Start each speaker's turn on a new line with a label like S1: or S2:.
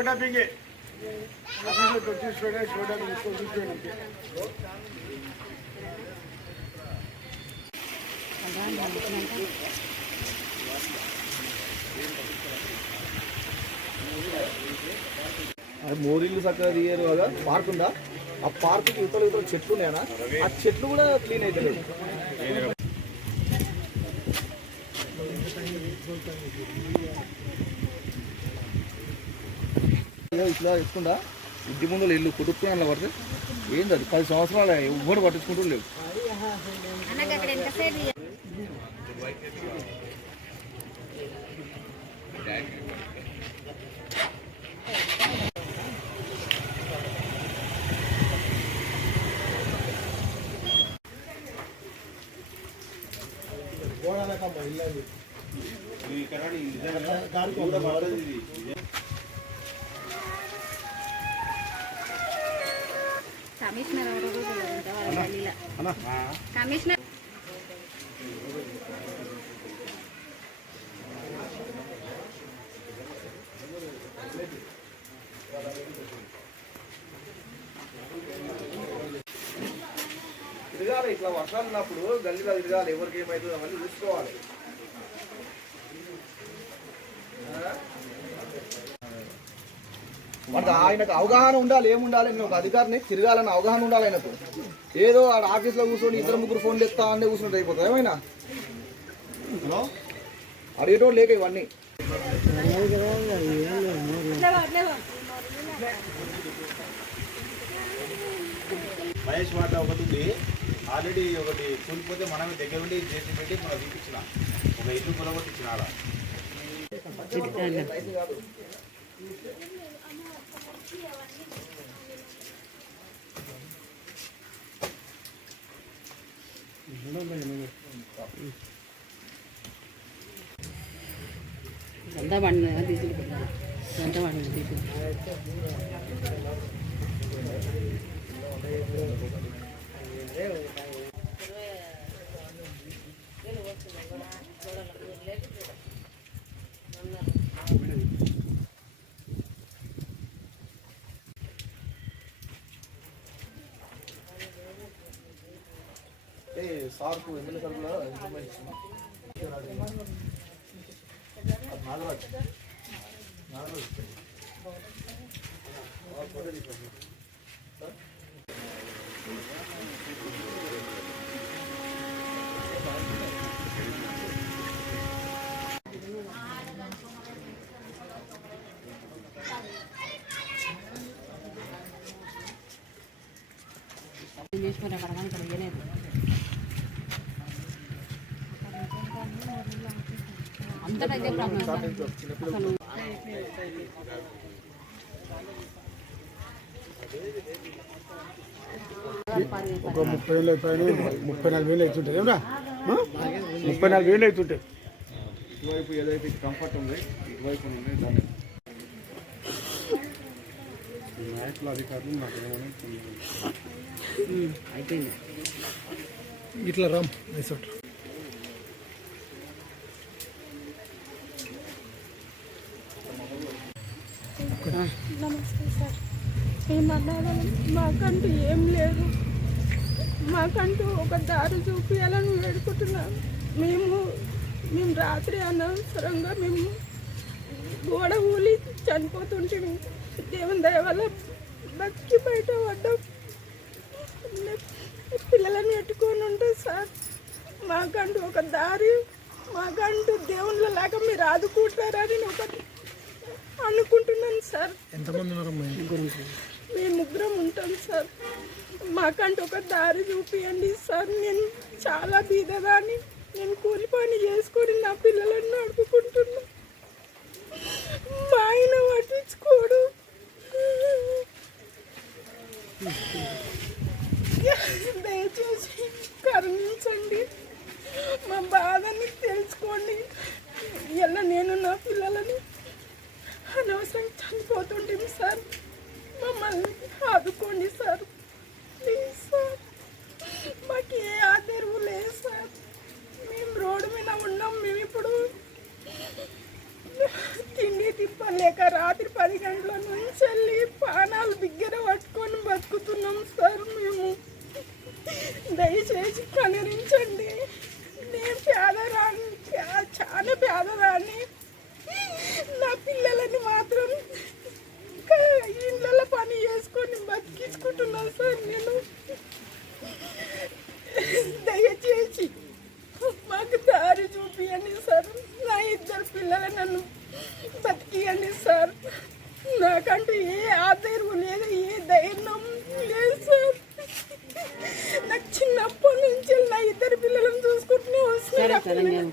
S1: छोटा पींगे अभी जो पच्चीस छोटा छोटा भी उसको बीस रुपये
S2: అది మోరీలు చక్కగా తీయరు కదా పార్క్ ఉందా ఆ పార్క్ ఇతర ఇతర చెట్లు ఉన్నాయనా ఆ చెట్లు కూడా క్లీన్ అవుతలేదు ఇదిగో ఇట్లా ఇస్తుందా ఇంటి ముందు ఇల్లు కుటుంబం అలా పడితే ఏంది అది? పది సంవత్సరాలు ఎవ్వరు పట్టించుకుంటూ లేవు
S3: అన్నకి అక్కడ ఎంత సేపు కమిషనర్ ఎవరో కూడా తెలియదు వాళ్ళ గల్లీలో. కమిషనర్
S2: తిరగాలి ఇట్లా వర్షాలు ఉన్నప్పుడు గల్లీలో తిరగాలి ఎవరికి ఏమవుతుందో అవన్నీ చూసుకోవాలి మరి ఆయనకు అవగాహన ఉండాలి ఏముండాలి నేను ఒక అధికారిని తిరగాలని అవగాహన ఉండాలి ఆయనకు. ఏదో ఆడ ఆఫీస్లో కూర్చొని ఇద్దరు ముగ్గురు ఫోన్ తెస్తా అన్నీ కూర్చుంటే అయిపోతుంది ఏమైనా? అడిగేటోడు లేక ఇవన్నీ.
S4: మహేష్ మాట ఒకటి ఉంది. ఆల్రెడీ ఒకటి కూలిపోతే మనమే దగ్గర ఉండి చేసి పెట్టి మనం చూపించిన. ఒక ఇల్లు పొలగొట్టించిన అలా
S5: എന്താ മണ്ണ് എന്റെ മണ്ണ്
S2: തീറ്റിൽ సార్కు ఎమ్మెల్యే సార్ కూడా ఇన్ఫర్మేషన్ ఇచ్చిన నాగరాజ్. నాగరాజ్
S5: చేసుకుని అక్కడ ఇక్కడ ఇయ్యలేదు
S1: ఒక ముప్పై వేలు అయిపోయినాయి ముప్పై నాలుగు వేలు అవుతుంటుంది ఏమరా? ముప్పై నాలుగు వేలు అవుతుంటాయి.
S2: ఇటువైపు ఏదైతే కంఫర్ట్ ఉంది ఇటువైపు ఉంది దాన్ని
S1: నాయకుల అధికారులు నాకు
S5: అయిపోయింది.
S1: ఇట్లా రామ్ రిసార్ట్
S6: నమస్తే మాకంటూ ఏం లేదు. మాకంటూ ఒక దారి చూపించాలని వేడుకుంటున్నాం. మేము మేము రాత్రి అనవసరంగా మేము గోడ ఊలి చనిపోతుంటే దేవుని దయ వల్ల బతికి బయట పడ్డాం. పిల్లలను పెట్టుకొని ఉంటే సార్ మాకంటూ ఒక దారి మాకంటూ దేవుళ్ళ లాగా మీరు ఆదుకుంటారని ఒక సార్.
S1: ఎంతమంది
S6: మేము ముగ్గురం ఉంటాం సార్. మాకంటూ ఒక దారి చూపియండి సార్. నేను చాలా బీదదాన్ని. నేను కూలి పని చేసుకొని నా పిల్లలను నడుపుకుంటున్నా. మా ఆయన పట్టించుకోడు. దయచేసి కరుణించండి. మా బాధని తెలుసుకోండి. ఇలా నేను కోసం చనిపోతుంటుంది సార్. మమ్మల్ని ఆదుకోండి సార్. Please sir. మాకు ఏ ఆదరవు లేదు సార్. మేము రోడ్డు మీద ఉన్నాం మేము ఇప్పుడు తిండి తిప్పలేక రాత్రి పది గంటల నుంచి వెళ్ళి పానాలు బిగ్గర పట్టుకొని బతుకుతున్నాం సార్ మేము. దయచేసి కనరించండి. నేను పేదరాని చాలా పేదరాని నా పిల్లలని మాత్రం క- ఇళ్ళలో పని చేసుకొని బతికించుకుంటున్నాను సార్ నేను. దయచేసి మాకు దారి చూపియండి సార్. నా ఇద్దరు పిల్లలు నన్ను బతికియండి సార్. నాకంటూ ఏ ఆధారం లేదు ఏ ధైర్యం లేదు సార్. నాకు చిన్నప్పటి నుంచి నా ఇద్దరు పిల్లలను చూసుకుంటూనే వస్తున్నారు.
S5: నేను